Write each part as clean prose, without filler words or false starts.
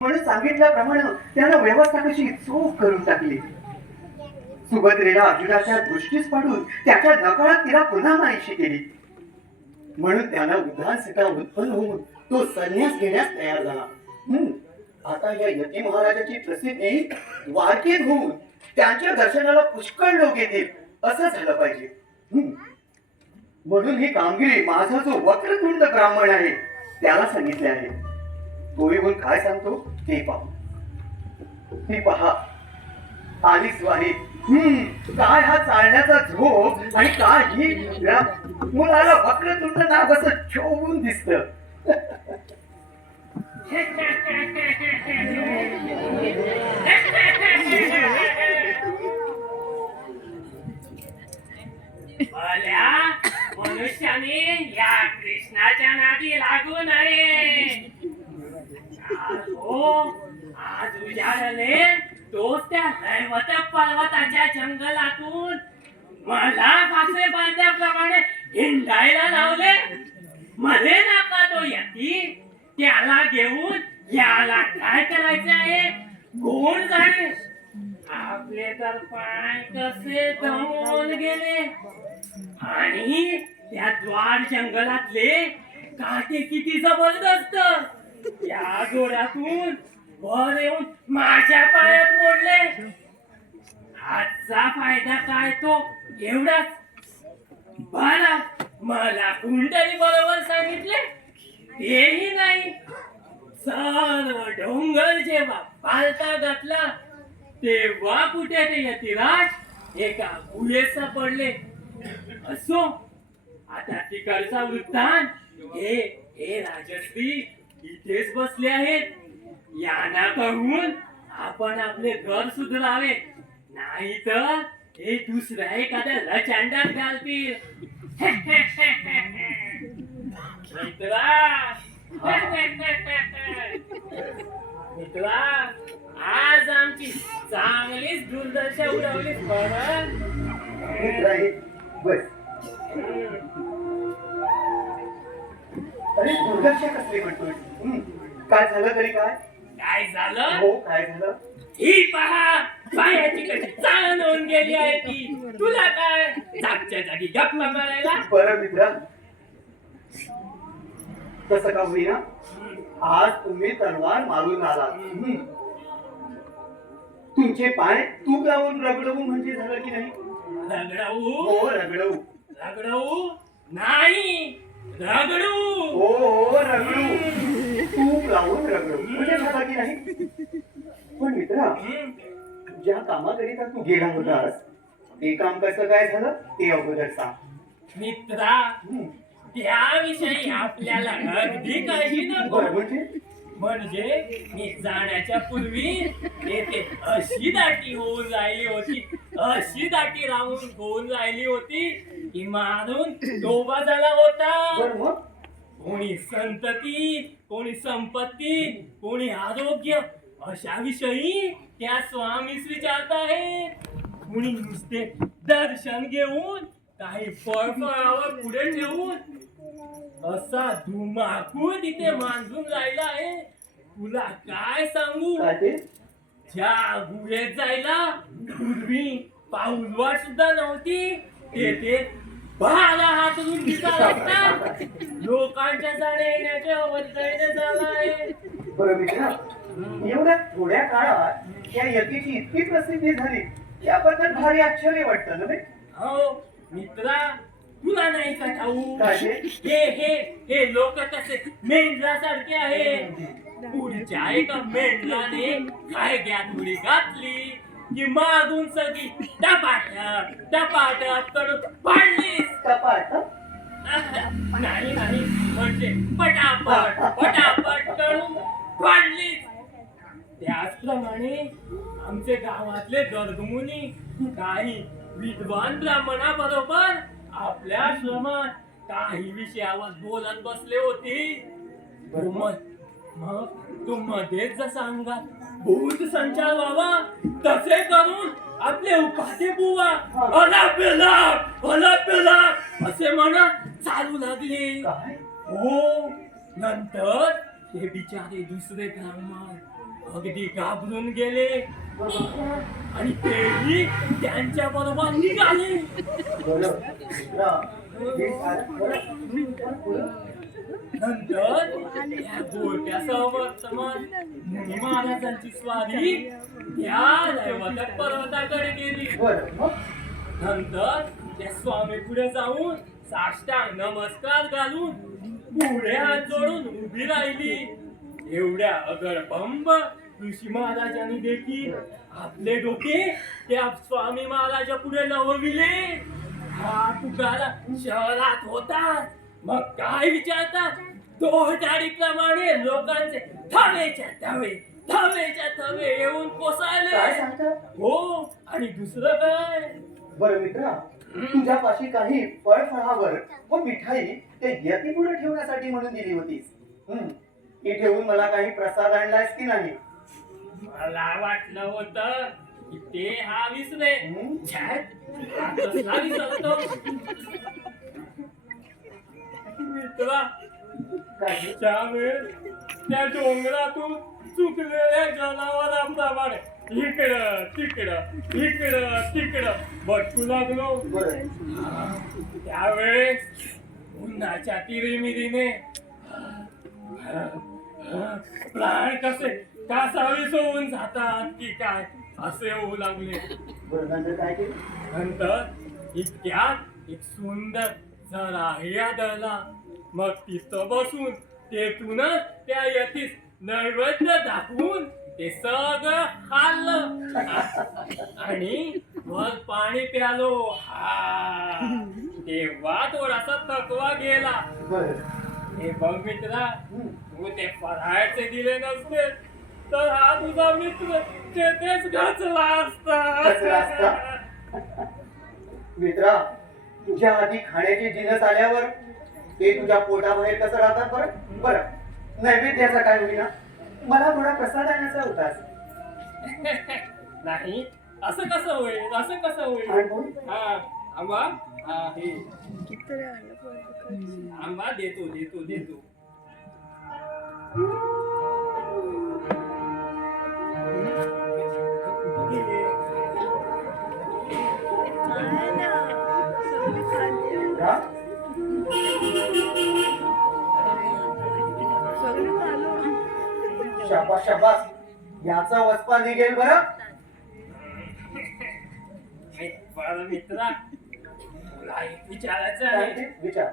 म्हणून सांगितल्याप्रमाणे त्यानं व्यवस्था कशी चोख करून टाकली. सुभद्रेला अर्जुनाच्या दृष्टीस पाडून त्याच्या नकळत तिला पुन्हा नाहीशी केली. म्हणून त्यानं उद्धारसिका उत्पन्न होऊन तो संन्यास घेण्यास तयार झाला. आता या यती महाराजाची प्रसिद्धी वारकेत होऊन त्यांच्या दर्शनाला पुष्कळ लोक येतील असं झालं पाहिजे. म्हणून ही कामगिरी माझा जो वक्रतुंड ब्राह्मण आहे त्याला सांगितले आहे. तो येऊन काय सांगतो ते पाहू. ती पहा आली स्वारी. काय हा चालण्याचा झोप आणि काय ही मुलाला वक्रतुंड नाव असं ठेवून दिसत. मनुष्याने या कृष्णाच्या नादी लागू नये. आज उजाडले तोच त्या दैवत पर्वताच्या जंगलातून मला फासे बांधल्याप्रमाणे हिंडायला लावले. मध्ये नका तो यती त्याला घेऊन याला काय करायचे आहे कोण जाणे. आपले तर पाय कसे दमून गेले आणि त्या द्वार जंगलातले काटे किती जबरदस्त. त्या जोरातून वर येऊन माझ्या पायात मोडले. आजचा फायदा काय तो एवढाच. बरं मला कुंडली बरोबर सांगितले तेही नाही. सर्व डोंगर जेव्हा पालता घातला तेव्हा कुठे ते यतिराज एका गुहेत सापडले. असो आता तिकडचा वृत्तांत हे राजश्री इथेच बसले आहेत. यांना कहून आपण आपले घर सुधारावे, नाही तर हे दुसऱ्या एखाद्या लचांडात घालतील. मित्रा आज आमची चांगलीच दुर्दशा उडवलीच. बस अरे दुर्दशा कसली म्हणतोय. काय झालं तरी काय झालं. हो काय झालं. ही पहा पायाची कशी चाल होऊन गेली आहे ती. तुला काय जागच्या जागी गप्पा मारायला. बरं मित्रा तसं का होईना आज तुम्ही तलवार मारून आलात. तुमचे पाय तूप लावून रगडवू म्हणजे झालं की नाही. रगडवू हो रगडवू. रगडवू नाही रगडू. हो रगडू. तूप लावून रगडवू म्हणजे झालं की नाही. पण मित्रा ज्या कामाकरिता तू गेला होतास ते काम कसं काय झालं ते अगोदर सांग. मित्रा त्याविषयी आपल्याला अगदी काळजी नको. म्हणजे मी जाण्याच्या पूर्वी येथे अशी दाटी होऊन राहिली होती, अशी दाटी राहून होऊन राहिली होती की मारून डोबा झाला होता. कोणी संतती, कोणी संपत्ती, कोणी आरोग्य अशा विषयी त्या स्वामीस विचारत आहे. कोणी नुसते दर्शन घेऊन काही फळफळावर पुढे ठेवून असा धुमाकूळ तिथे मांडून राहिला आहे. तुला काय सांगू. ज्या गुहेत जायला पूर्वी पाऊलवाट सुद्धा नव्हती तेथे 12 हात रुंदीचा रस्ता लोकांच्या जाण्या येण्याच्या अवधीने झाला आहे. बरं मित्रा एवढ्या थोड्या काळात या यतीची इतकी प्रसिद्धी झाली याबद्दल भारी आश्चर्य वाटतं ना. हो मित्रा तुला नाही का ठाऊक हे लोक कसे मेंढरासारखे आहे. पुढच्या एका मेंढराने काय थोडी घातली की मागून सगळी टपाटप करून पाडलीस. नाही म्हणजे पटापट करून पाडलीस. त्याचप्रमाणे आमचे गावातले गर्गमुनी काही विद्वान ब्राह्मणाबरोबर आपल्या आश्रमात काही विषयावर बोलत बसले होते. मग तू मध्येच जसा अंगात भूत संचार व्हावा तसे करून आपले उपाध्ये बुवा अला असे म्हणत चालू लागले. हो नंतर ते बिचारे दुसरे ब्राह्मण अगदी घाबरून गेले आणि तेही त्यांच्या बरोबर निघाले. बरं मित्रा, हे सारं बरं. नंतर त्या गोट्या समोर मुनी महाराजांची स्वारी त्या दैवत पर्वताकडे गेली. बरं मग? नंतर त्या स्वामी पुढे जाऊन साष्टांग नमस्कार घालून पुढे हात जोडून उभी राहिली. एवढ्या अगरबंब ऋषी महाराजांनी देखील आपले डोके त्या स्वामी महाराजा पुढे नवविले. हा तुकारा शहरात होता, मग काय विचारतात, प्रमाणे लोकांचे थवेच्या थवे येऊन काय कोसळले. सांगता? हो, आणि दुसरं काय, बरं मित्रा, तुझ्यापाशी काही फळफळावर व मिठाई त्या यती पुढे ठेवण्यासाठी म्हणून दिली होतीस. ती ठेवून मला काही प्रसाद आणलायस की नाही? मला वाटलं होतं की ते हा विसरे. छ्या, हा कसला विसरतो. मित्रा, काय? त्यावेळेस त्या डोंगरातून चुकलेल्या जनावरांप्रमाणे इकडं तिकडं भटकू लागलो. बरं. त्यावेळेस उन्हाच्या तिरीमिरीने प्राण कसे कासावीस होऊन जातात की काय असे होऊ लागले. बरं, नंतर काय केलं? नंतर इतक्यात एक सुंदर झराही आढळला. मग तिथं बसून तेथूनच त्या यतीस नैवेद्य दाखवून ते सगळं खाल्लं आणि वर पाणी प्यालो. हा, तेव्हा थोडासा थकवा गेला. बरं. हे बघ मित्रा, तू ते फराळचे दिले नसते तर हा तुझा मित्र तेथेच घासला घासला असता. असता. मित्रा, तुझ्या आधी खाण्याचे जिनस आल्यावर ते तुझ्या पोटाबाहेर कसं राहतात बरं? बरं, नैवेद्याचा काय होईना, मला थोडा प्रसाद आणायचा होतास. नाही, असं कसं होईल, असं कसं होईल. आणि बोल. हा, आंबा, हा हे आंबा देतो. मित्रा, शाबास, याचा वचपा निघेल बरं. बरं मित्रा, तुला एक विचारायचं काय आहे. ते? विचार.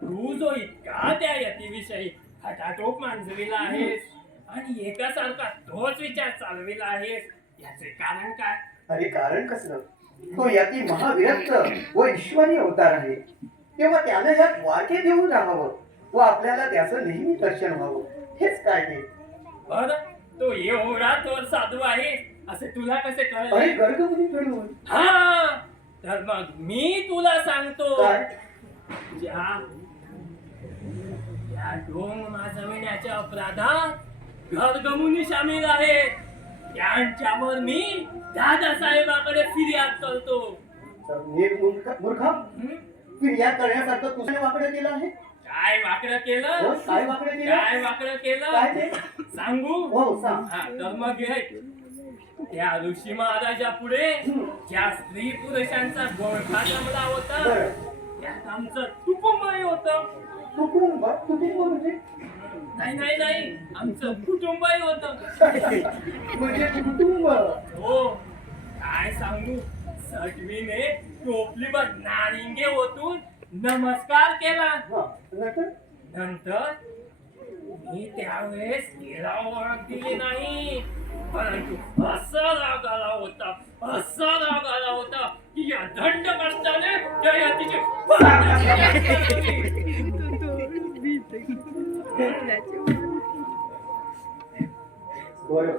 तू जो इतका त्या यतीविषयी हटाटोप मांजविला आहेस आणि एकासारखा तोच विचार चालविला आहेस, याचे कारण काय? अरे कारण कसलं, तो यती महाविरक्त व ईश्वरी अवतार आहे, तेव्हा त्यानं यात वाटे देऊन राहावं व आपल्याला त्याचं नेहमी दर्शन व्हावं, हेच काय ते. बरं, तो एवढा थोर साधू आहे असे तुला कसे अरे कळले? गर्गमुनी घडवून. हा, तर मग मी तुला सांगतो. काय? ज्या डोंग माजविण्याच्या अपराधात गर्गमुनी सामील आहेत, त्यांच्यावर मी दादासाहेबाकडे फिर्याद करतो. मूर्खा, फिर्याद करण्यासारखं तुझ्या वाकडं केलं आहे. काय वाकडं केलं? हो, काय वाकडं केलं? काय वाकडं केलं काय ते? सांगू? हो, सांग. हा, तर मग हे त्या ऋषी महाराजा पुढे ज्या स्त्री पुरुषांचा गोळखा जमला होता, बरं. त्यात आमचं कुटुंबही होतं. कुटुंब म्हणजे? नाही, आमचं कुटुंबही होतं. म्हणजे कुटुंब. हो, काय सांगू, सटवीने टोपलीवर नारिंगे ओतून नमस्कार केला. हा, नंतर? नंतर मी त्यावेळेस तिला ओळख दिली नाही, परंतु असा राग आला होता की या दंड कष्टाने त्या यतीचे बरं,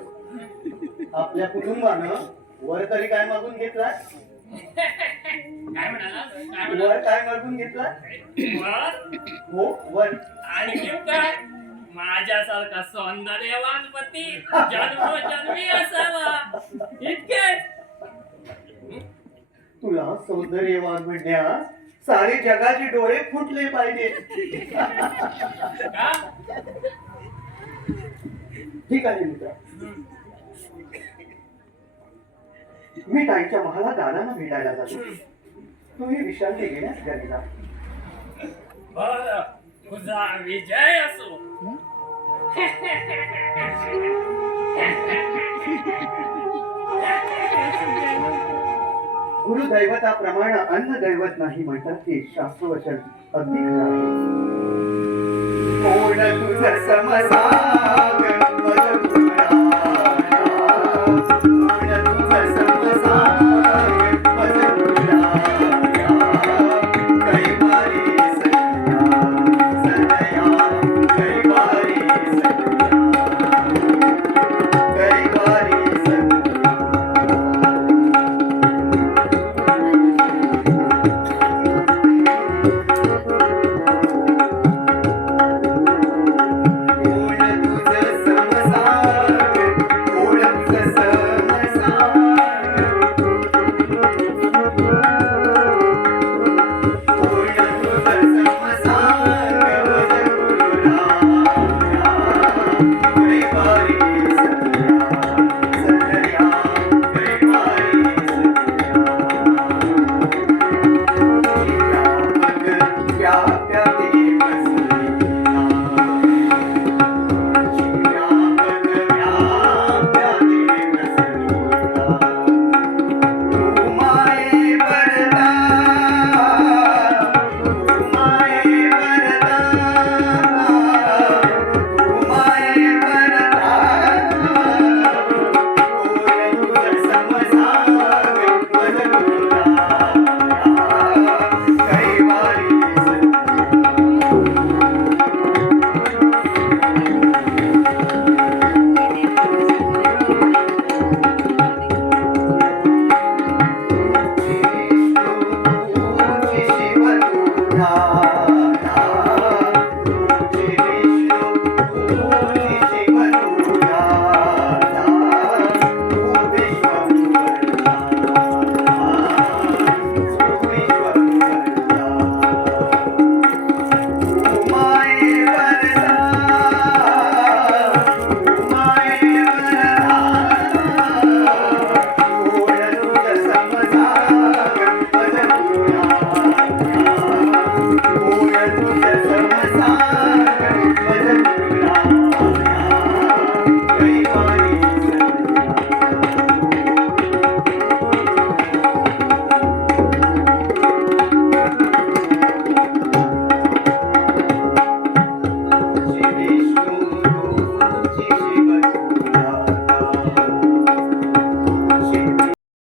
आपल्या कुटुंबानं वर तरी काय मागून घेतला? काय म्हणाला? वर काय मागून घेतला? वर? हो, वर. आणि काय, माझ्यासारखा सौंदर्यवान पती जन्मोजन्मी असावा, इतकेच. तुला सौंदर्यवान म्हणण्यास सारे जगाचे डोळे फुटले पाहिजे. का? ठीक आहे मित्र, मी ताईच्या महाला दादांना भेटायला जातो. तुम्ही विश्रांती घेण्यास घरी जा. बर, तुझा विजय असो. गुरुदैवताप्रमाणे अन्न दैवत नाही म्हणतात ते शास्त्रवचन अगदी खरं आहे. कोण तुझ समजा